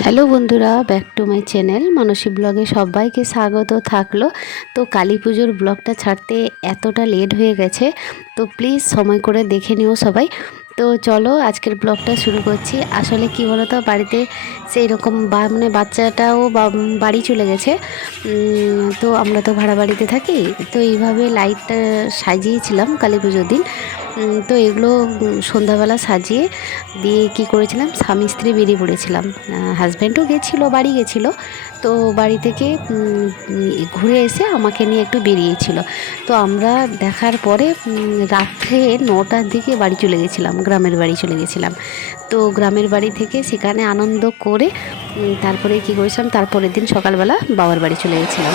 Hello বন্ধুরা, back to my channel মানসী ব্লগে সবাইকে স্বাগত থাকলো। তো কালী পুজোর ব্লগটা ছাড়তে এতটা লেট হয়ে গেছে, তো প্লিজ সময় করে দেখে নিও সবাই। তো চলো আজকের ব্লগটা শুরু করছি। আসলে কি বলো তো, বাড়িতে সেই রকম মানে বাচ্চাটাও বাড়ি চলে গেছে। তো আমরা তো ভাড়া বাড়িতে থাকি, তো এইভাবে লাইটটা সাজিয়েছিলাম কালী পুজোর দিন। তো এগুলো সন্ধ্যাবেলা সাজিয়ে দিয়ে কি করেছিলাম, স্বামী স্ত্রী বেরিয়ে পড়েছিলাম। হাজব্যান্ডও গেছিলো, বাড়ি গেছিলো। তো বাড়ি থেকে ঘুরে এসে আমাকে নিয়ে একটু বেরিয়েছিল। তো আমরা দেখার পরে রাত্রে 9টার দিকে বাড়ি চলে গেছিলাম, গ্রামের বাড়ি চলে গেছিলাম। তো গ্রামের বাড়ি থেকে সেখানে আনন্দ করে তারপরে কি করেছিলাম, তারপরের দিন সকালবেলা বাবার বাড়ি চলে গেছিলাম।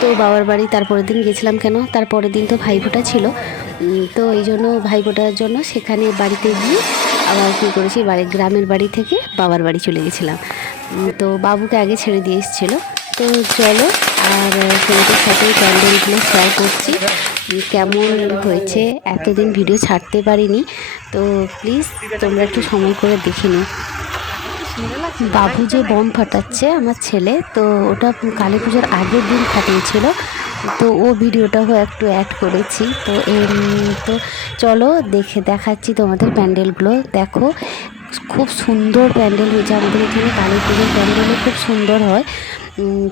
তো বাবার বাড়ি তারপরের দিন গেছিলাম কেন, তারপরের দিন তো ভাইফোঁটা ছিল। তো এই জন্য ভাইফোঁটার জন্য সেখানে বাড়িতে গিয়ে আবার কী করেছি, গ্রামের বাড়ি থেকে বাবার বাড়ি চলে গেছিলাম। তো বাবুকে আগে ছেড়ে দিয়ে এসেছিলো। তো চলো, আর তোমাদের সাথে প্যান্ডেলগুলো শেয়ার করছি কেমন হয়েছে। এতদিন ভিডিও ছাড়তে পারিনি, তো প্লিজ তোমরা একটু সময় করে দেখে নিও। বাবু যে বম ফাটাচ্ছে আমার ছেলে, তো ওটা কালী পুজোর আগের দিন ফাটিয়েছিল। তো ও ভিডিওটাও একটু অ্যাড করেছি। তো চলো দেখাচ্ছি তোমাদের প্যান্ডেলগুলো। দেখো, খুব সুন্দর প্যান্ডেল হয়েছে আমাদের এখানে। কালী পুজোর প্যান্ডেলও খুব সুন্দর হয়।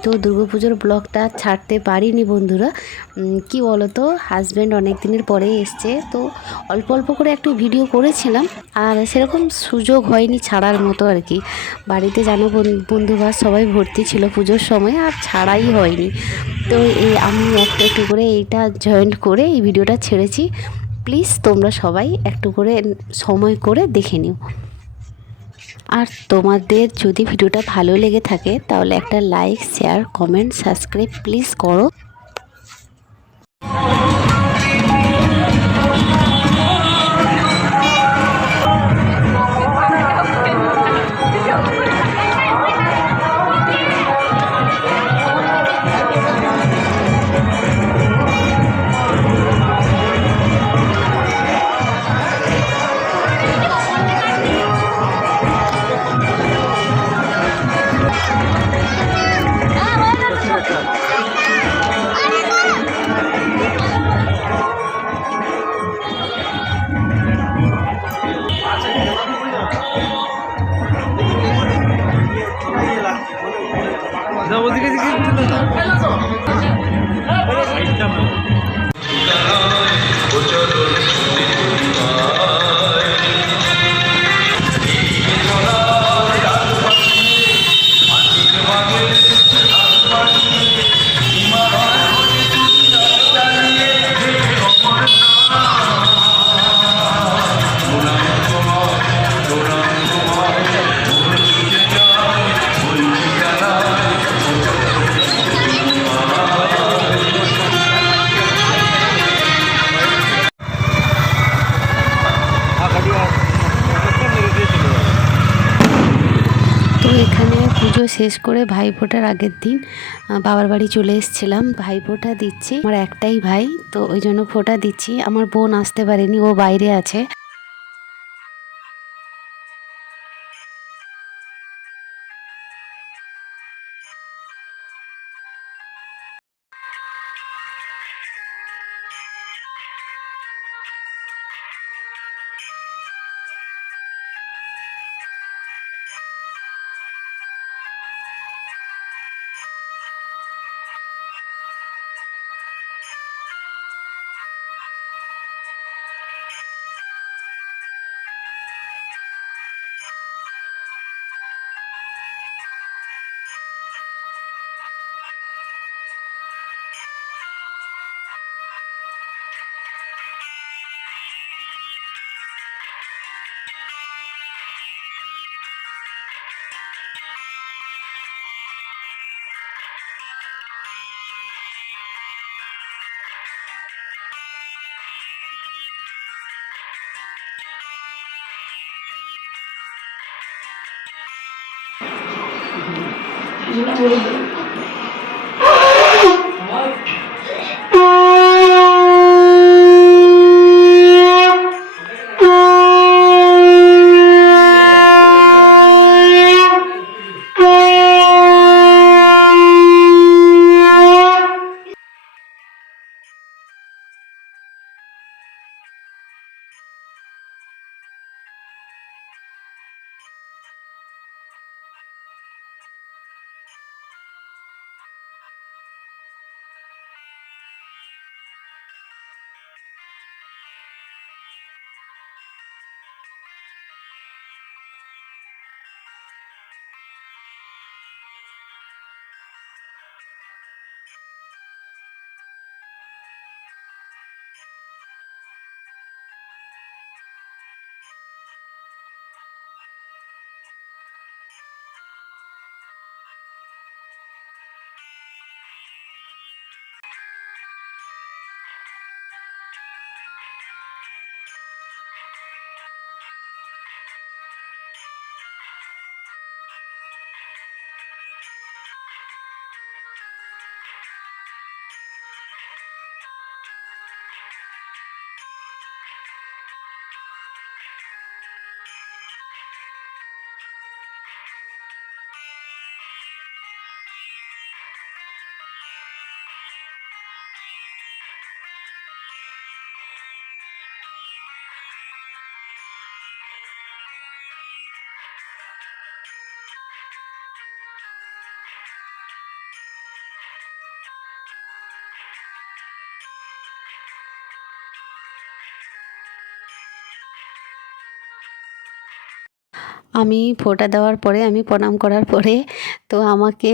তো দুর্গাপুজোর ব্লগটা ছাড়তে পারিনি বন্ধুরা। কি বলো তো, হাজব্যান্ড অনেক দিনের পরে এসছে, তো অল্প অল্প করে একটু ভিডিও করেছিলাম, আর সেরকম সুযোগ হয়নি ছাড়ার মতো আর কি। বাড়িতে জানো বন্ধুবাস সবাই ভর্তি ছিল পুজোর সময়, আর ছাড়াই হয়নি। তো আমি একটু একটু করে এইটা জয়েন্ট করে এই ভিডিওটা ছেড়েছি। প্লিজ তোমরা সবাই একটু করে সময় করে দেখে নিও। আর তোমাদের যদি ভিডিওটা ভালো লেগে থাকে তাহলে একটা like, share, comment, subscribe please করো। ওদিকে তো এখানে পুজো শেষ করে ভাইফোঁটার আগের দিন বাবার বাড়ি চলে এসেছিলাম। ভাইফোঁটা দিচ্ছি, আমার একটাই ভাই, তো ওই জন্য ফোঁটা দিচ্ছি। আমার বোন আসতে পারেনি, ও বাইরে আছে। আমি ফোঁটা দেওয়ার পরে, আমি প্রণাম করার পরে তো আমাকে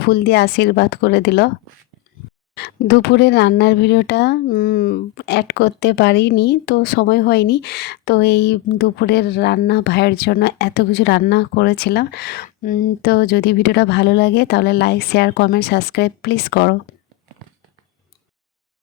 ফুল দিয়ে আশীর্বাদ করে দিল। দুপুরের রান্নার ভিডিওটা অ্যাড করতে পারিনি, তো সময় হয়নি। তো এই দুপুরের রান্না ভাইয়ের জন্য এত কিছু রান্না করেছিলাম। তো যদি ভিডিওটা ভালো লাগে তাহলে like, share, comment, subscribe please করো।